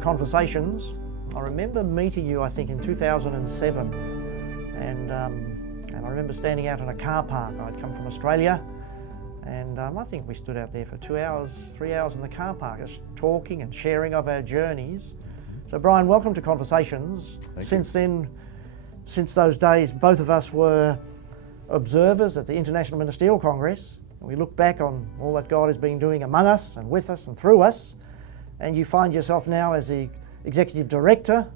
Conversations. I remember meeting you, I think, in 2007, and I remember standing out in a car park. I'd come from Australia, and I think we stood out there for 2 hours, 3 hours in the car park, just talking and sharing of our journeys. So Bryan, welcome to Conversations. Since then, since those days, both of us were observers at the International Ministerial Congress, and we look back on all that God has been doing among us and with us and through us, and you find yourself now as the Executive Director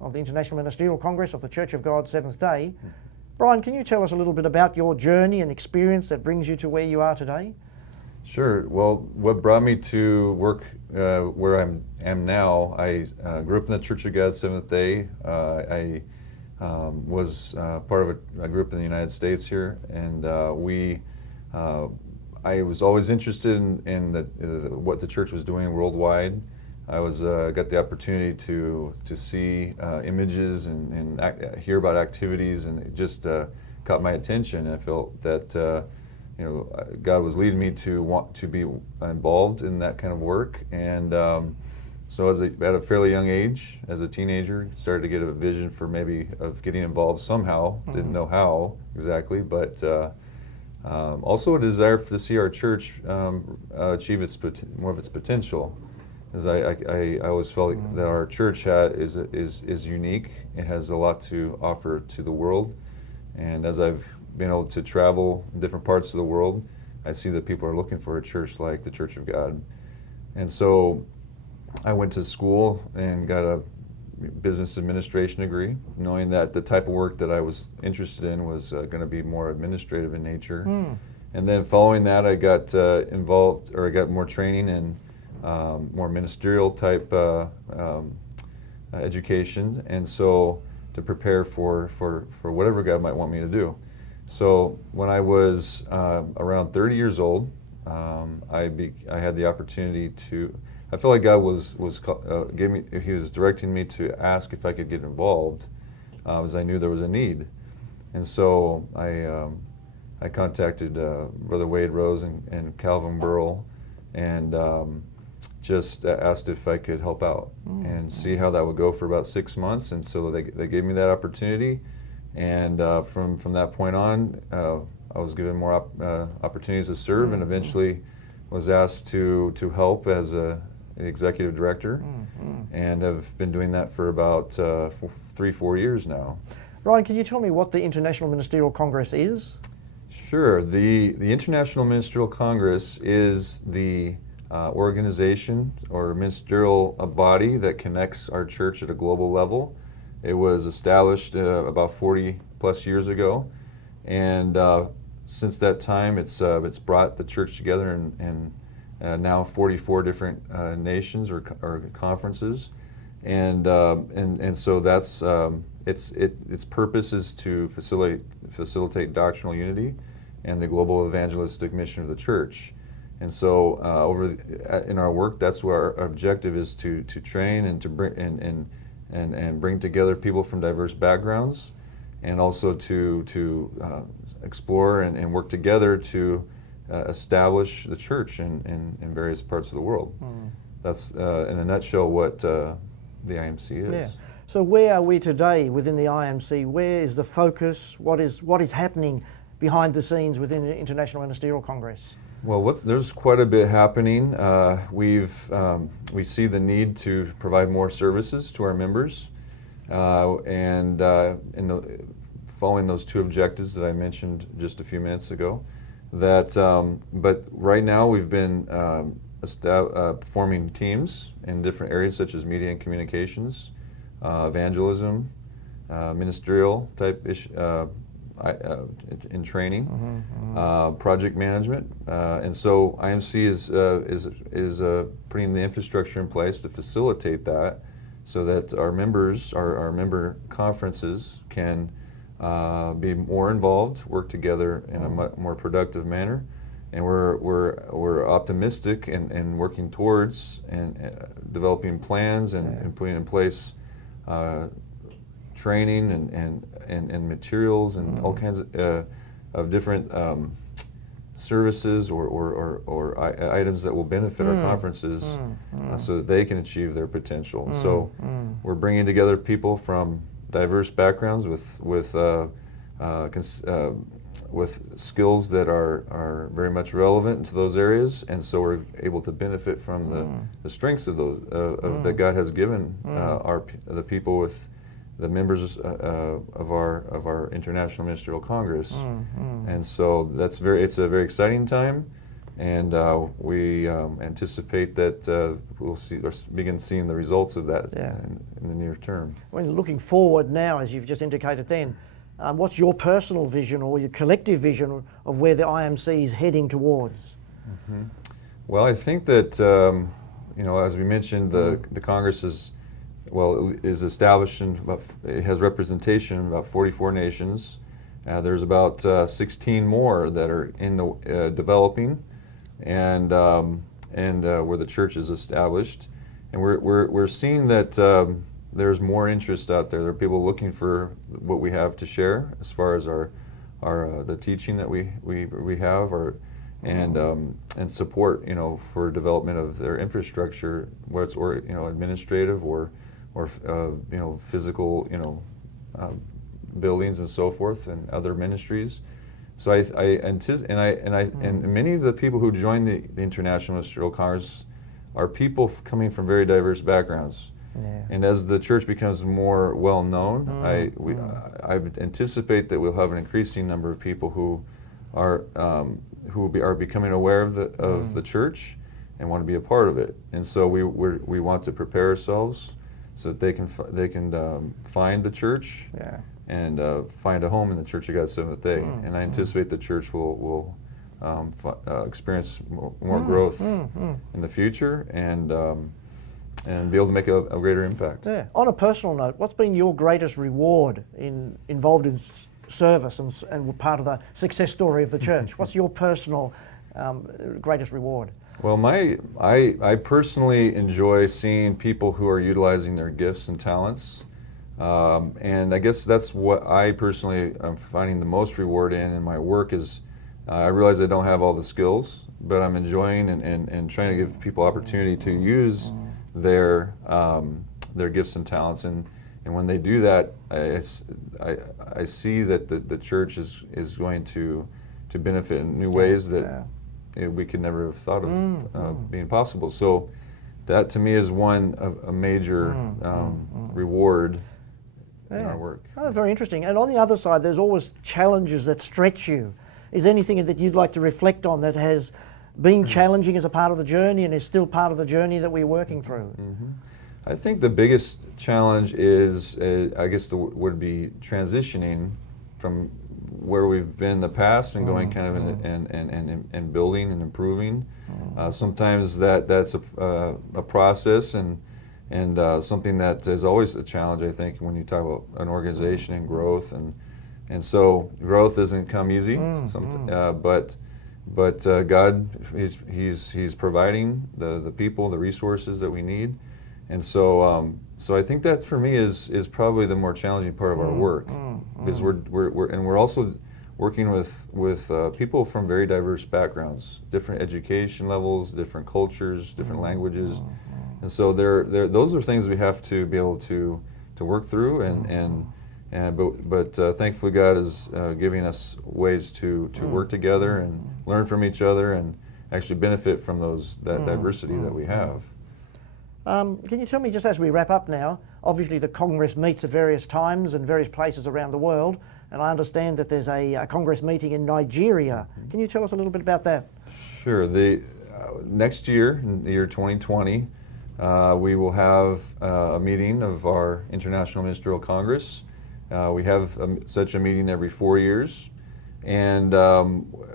of the International Ministerial Congress of the Church of God Seventh Day. Bryan, can you tell us a little bit about your journey and experience that brings you to where you are today? Sure. Well, what brought me to work where I am now, I grew up in the Church of God Seventh Day. I was part of a group in the United States here, and I was always interested in what the church was doing worldwide. I got the opportunity to see images and hear about activities, and it just caught my attention. And I felt that God was leading me to want to be involved in that kind of work. And so at a fairly young age, as a teenager, started to get a vision for maybe of getting involved somehow. Mm-hmm. Didn't know how exactly, but also a desire to see our church achieve more of its potential. As I always felt that our church is unique. It has a lot to offer to the world, and as I've been able to travel in different parts of the world, I see that people are looking for a church like the Church of God. And so I went to school and got a business administration degree, knowing that the type of work that I was interested in was going to be more administrative in nature. And then following that, I got involved, or I got more training in more ministerial type education, and so to prepare for whatever God might want me to do. So when I was around 30 years old, I had the opportunity to. I felt like God He was directing me to ask if I could get involved, as I knew there was a need, and so I contacted Brother Wade Rose and Calvin Burrell, and just asked if I could help out and see how that would go for about 6 months. And so they gave me that opportunity, and from that point on, I was given more opportunities to serve, and eventually was asked to help as an executive director, and have been doing that for about 3-4 years now. Bryan, can you tell me what the International Ministerial Congress is? Sure. The International Ministerial Congress is the organization or ministerial body that connects our church at a global level. It was established about 40 plus years ago, and since that time it's brought the church together in now 44 different nations or conferences, and so that's its purpose is to facilitate doctrinal unity and the global evangelistic mission of the church. And so in our work, that's where our objective is to train and to bring and bring together people from diverse backgrounds, and also to explore and work together to establish the church in various parts of the world. That's in a nutshell what the IMC is. Yeah. So where are we today within the IMC? Where is the focus? What is happening behind the scenes within the International Ministerial Congress? Well, there's quite a bit happening. We see the need to provide more services to our members, and following those two objectives that I mentioned just a few minutes ago. But right now we've been forming teams in different areas such as media and communications, evangelism, ministerial type in training, project management, and so IMC is putting the infrastructure in place to facilitate that, so that our members, our member conferences, can be more involved, work together in a more productive manner, and we're optimistic and working towards and developing plans and putting in place training and materials and all kinds of different services items that will benefit our conferences so that they can achieve their potential. And so we're bringing together people from diverse backgrounds with skills that are very much relevant to those areas, and so we're able to benefit from the strengths of those that God has given the people with the members of our International Ministerial Congress. And so it's a very exciting time, and we anticipate that we'll begin seeing the results of that in the near term. When looking forward now, as you've just indicated then, what's your personal vision or your collective vision of where the IMC is heading towards? Well, I think that as we mentioned, the Congress is established it has representation in about 44 nations. There's about 16 more that are in the developing, and where the church is established, and we're seeing that there's more interest out there. There are people looking for what we have to share as far as the teaching that we have, and support for development of their infrastructure, whether it's administrative or physical buildings and so forth, and other ministries. So and many of the people who join the International Ministerial Congress are people coming from very diverse backgrounds. Yeah. And as the church becomes more well known, I anticipate that we'll have an increasing number of people who are becoming aware of the church and want to be a part of it. And so we want to prepare ourselves so that they can find the church and find a home in the Church of God Seventh Day. And I anticipate the church will experience more growth in the future, and be able to make a greater impact. Yeah. On a personal note, what's been your greatest reward involved in service and part of the success story of the church? What's your personal greatest reward? Well, I personally enjoy seeing people who are utilizing their gifts and talents, and I guess that's what I personally am finding the most reward in my work is I realize I don't have all the skills, but I'm enjoying and trying to give people opportunity to use their gifts and talents, and when they do that, I see that the church is going to benefit in new ways that we could never have thought of being possible. So that to me is a major reward in our work. Oh, very interesting. And on the other side, there's always challenges that stretch you. Is there anything that you'd like to reflect on that has been challenging as a part of the journey and is still part of the journey that we're working through? I think the biggest challenge is, I guess, would be transitioning from where we've been in the past and going kind of and building and improving. Sometimes that's a process and something that is always a challenge, I think, when you talk about an organization and growth, and so growth doesn't come easy. But God, He's providing the people, the resources that we need, and so I think that for me is probably the more challenging part of our work, because we're also working with people from very diverse backgrounds, different education levels, different cultures, different languages, and so those are things we have to be able to work through, but thankfully God is giving us ways to work together and learn from each other and actually benefit from that diversity that we have. Can you tell me, just as we wrap up now, obviously the Congress meets at various times and various places around the world, and I understand that there's a Congress meeting in Nigeria. Can you tell us a little bit about that? Sure. Next year, in the year 2020, we will have a meeting of our International Ministerial Congress. We have such a meeting every 4 years, and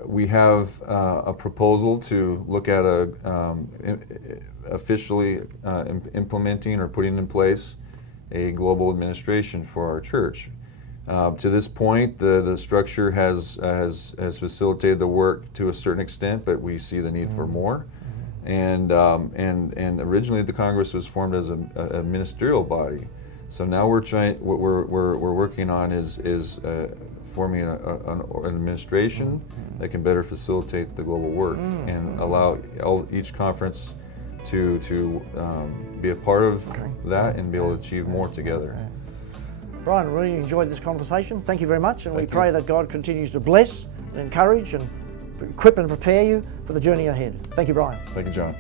we have a proposal to look at officially implementing or putting in place a global administration for our church. To this point, the structure has facilitated the work to a certain extent, but we see the need for more. And originally the Congress was formed as a ministerial body. So now what we're working on is forming an administration that can better facilitate the global work and allow each conference to be a part of that and be able to achieve more together. Bryan, really enjoyed this conversation. Thank you very much, and we Thank pray you. that God continues to bless and encourage and equip and prepare you for the journey ahead. Thank you, Bryan. Thank you, John.